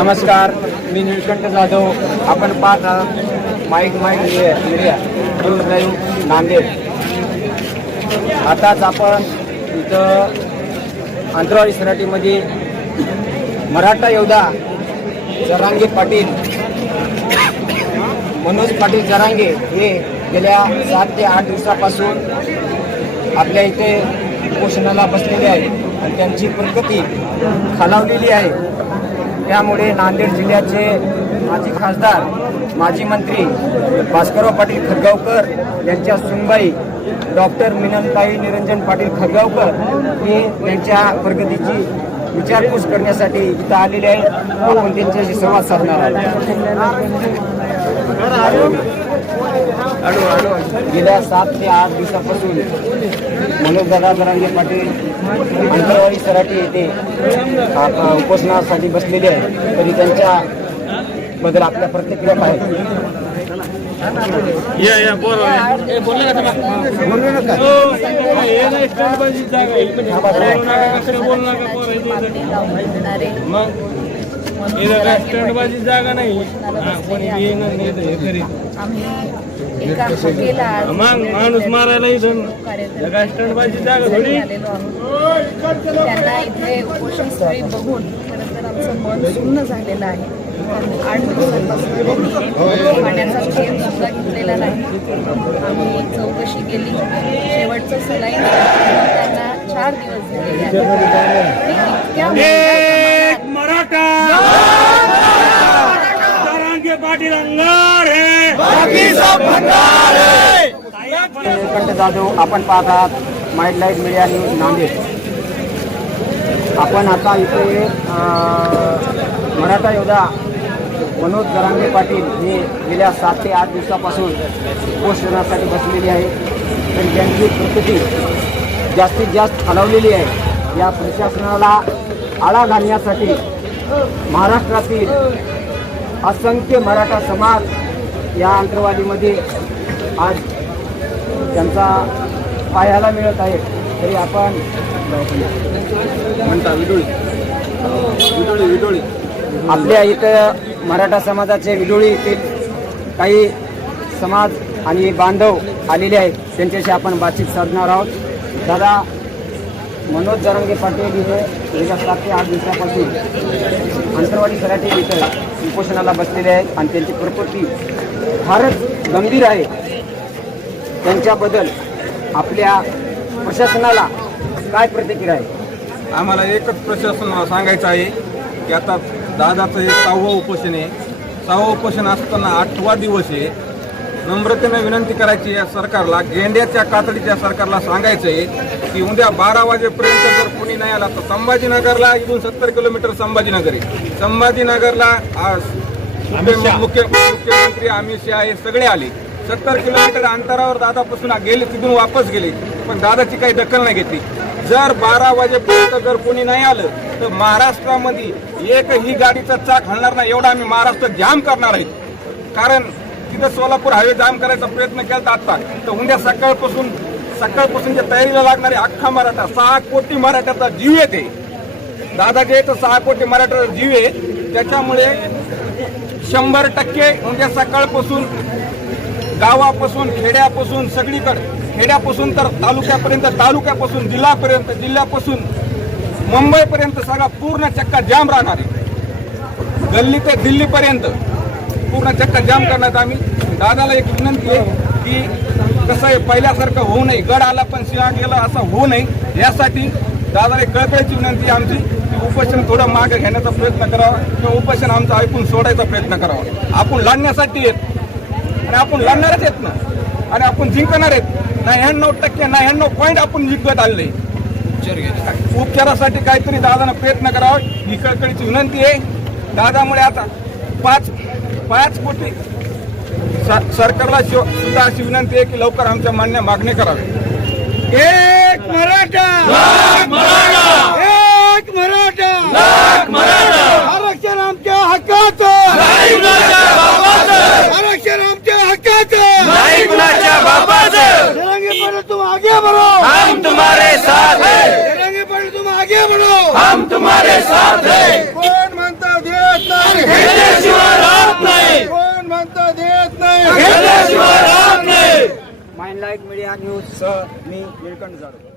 नमस्कार मी निळकंठ जाधव. आपण पाहत आहात mike mike media. News live Nanded. आताच आपण इथं अंतराळी सराटीमध्ये मराठा योद्धा जरांगे पाटील मनोज पाटील जरांगे हे गेल्या सात ते आठ दिवसापासून आपल्या इथे उपोषणाला बसलेले आहेत. आणि त्यांची प्रकृती खालावलेली आहे. त्यामुळे नांदेड जिल्ह्याचे माजी खासदार माजी मंत्री भास्करराव पाटील खरगावकर यांच्या सुनबाई डॉक्टर मिनलताई निरंजन पाटील खरगावकर हे त्यांच्या प्रगतीची विचारपूस करण्यासाठी इथं आलेले आहेत. आपण त्यांच्याशी संवाद साधणार आहोत. गेल्या सात ते आठ दिवसापासून मनोजदादा जरांगे पाटील अंतरवाडी सराटी येथे उपोषणासाठी बसलेले आहेत. तरी त्यांच्या बद्दल आपल्या प्रतिक्रिया आहेत. या या बोल बोलू नका. हो हे नाही स्टँड बाजी जागा नाही. कोणी येणार नाही हॉटेलला मग माणूस मारायला इथं. इथं काय स्टँड बाजी जागा थोडी? त्यांना इथे बघून खरं तर आमचं मन सुन्न झालेलं आहे. आठ दिवसांपासून पाण्याचा थेंब सुद्धा घेतलेला नाही. आम्ही चौकशी केली. शेवटचं सलाईन त्यांना चार दिवस झालेले आहेत मराठा! पाटील अंगार है! जाधव आपण पाहत आहात mind light media news Nanded. आपण आता इथे मराठा योद्धा मनोज जरांगे पाटील हे गेल्या सात ते आठ दिवसापासून उपोषणासाठी बसलेली आहे तर त्यांची प्रकृती जास्तीत जास्त हलवलेली आहे. या प्रशासनाला आळा घालण्यासाठी महाराष्ट्रातील असंख्य मराठा समाज या अंतरवादीमध्ये आज त्यांचा पाहायला मिळत आहे. तरी आपण म्हणता विडोळी विडोळी विडोळी आपल्या इथं मराठा समाजाचे विडोळी येथील काही समाज आणि बांधव आलेले आहेत. त्यांच्याशी आपण बातचीत साधणार आहोत. दादा मनोज जरंगे पाटील इथे गेल्या सात ते आठ दिवसापासून अंतरवाडी सराठी इथं उपोषणाला बसलेले आहेत आणि त्यांची प्रकृती फारच गंभीर आहे. त्यांच्याबद्दल आपल्या प्रशासनाला काय प्रतिक्रिया आहे? आम्हाला एकच प्रशासनाला सांगायचं आहे की आता दादाचं हे सहावं उपोषण आहे. सहावं उपोषण असताना आठवा दिवस आहे. नम्रतेनं विनंती करायची या सरकारला. गेंड्याच्या कातडीच्या सरकारला सांगायचं आहे की उद्या बारा वाजेपर्यंत जर कोणी नाही आला तर संभाजीनगरला इथून सत्तर किलोमीटर संभाजीनगर आहे. संभाजीनगरला मुख्य मुख्यमंत्री अमित शहा हे सगळे आले. सत्तर किलोमीटर अंतरावर दादापासून गेले तिथून वापस गेले. पण दादाची काही दखल नाही घेतली. जर बारा वाजेपर्यंत जर कोणी नाही आलं तर महाराष्ट्रामध्ये एकही गाडीचा चाक हलणार नाही. एवढा आम्ही महाराष्ट्र जाम करणार आहे. कारण तिथं सोलापूर हायवे जाम करायचा प्रयत्न केला आत्ता तर उद्या सकाळपासून सकाळपासूनच्या तयारीला लागणारे अख्खा मराठा सहा कोटी मराठ्याचा जीव येते. दादा जे आहे तर सहा कोटी मराठ्याचा जीव आहे. त्याच्यामुळे शंभर टक्के उद्या सकाळपासून गावापासून खेड्यापासून सगळीकडे खेड्यापासून तर तालुक्यापर्यंत तालुक्यापासून जिल्ह्यापर्यंत जिल्ह्यापासून मुंबईपर्यंत सगळा पूर्ण चक्का जाम राहणार आहे. गल्ली ते दिल्लीपर्यंत पूर्ण चक्का जाम करण्यात आम्ही दादाला एक विनंती आहे की कसं आहे पहिल्यासारखं होऊ नये. गड आला पण सिंहा गेला असं होऊ नये. यासाठी दादाला एक कळकळीची विनंती आहे आमची की उपोषण थोडं मागे घेण्याचा प्रयत्न करावा किंवा उपोषण आमचं ऐकून सोडायचा प्रयत्न करावा. आपण लढण्यासाठी येत आणि आपण लढणारच येत ना. आणि आपण जिंकणार आहेत. नव्याण्णव टक्के नव्याण्णव पॉईंट आपण जिंकत आले उपचारासाठी काहीतरी दादानं प्रयत्न करावा. ही कळकळीची विनंती आहे. दादामुळे आता पाच पाच कोटी सरकारला शिव- सुद्धा अशी विनंती आहे की लवकर आमच्या मान्य मागणी करावी. एक मराठा! एक मराठा! हम तुम्हारे साथ है। कोण म्हणता देत नाही? घेतल्याशिवाय राहत नाही। कोण म्हणता देत नाही? घेतल्याशिवाय राहत नाही। माइंड लाइट मीडिया न्यूज सह मी निळकंठ जाधव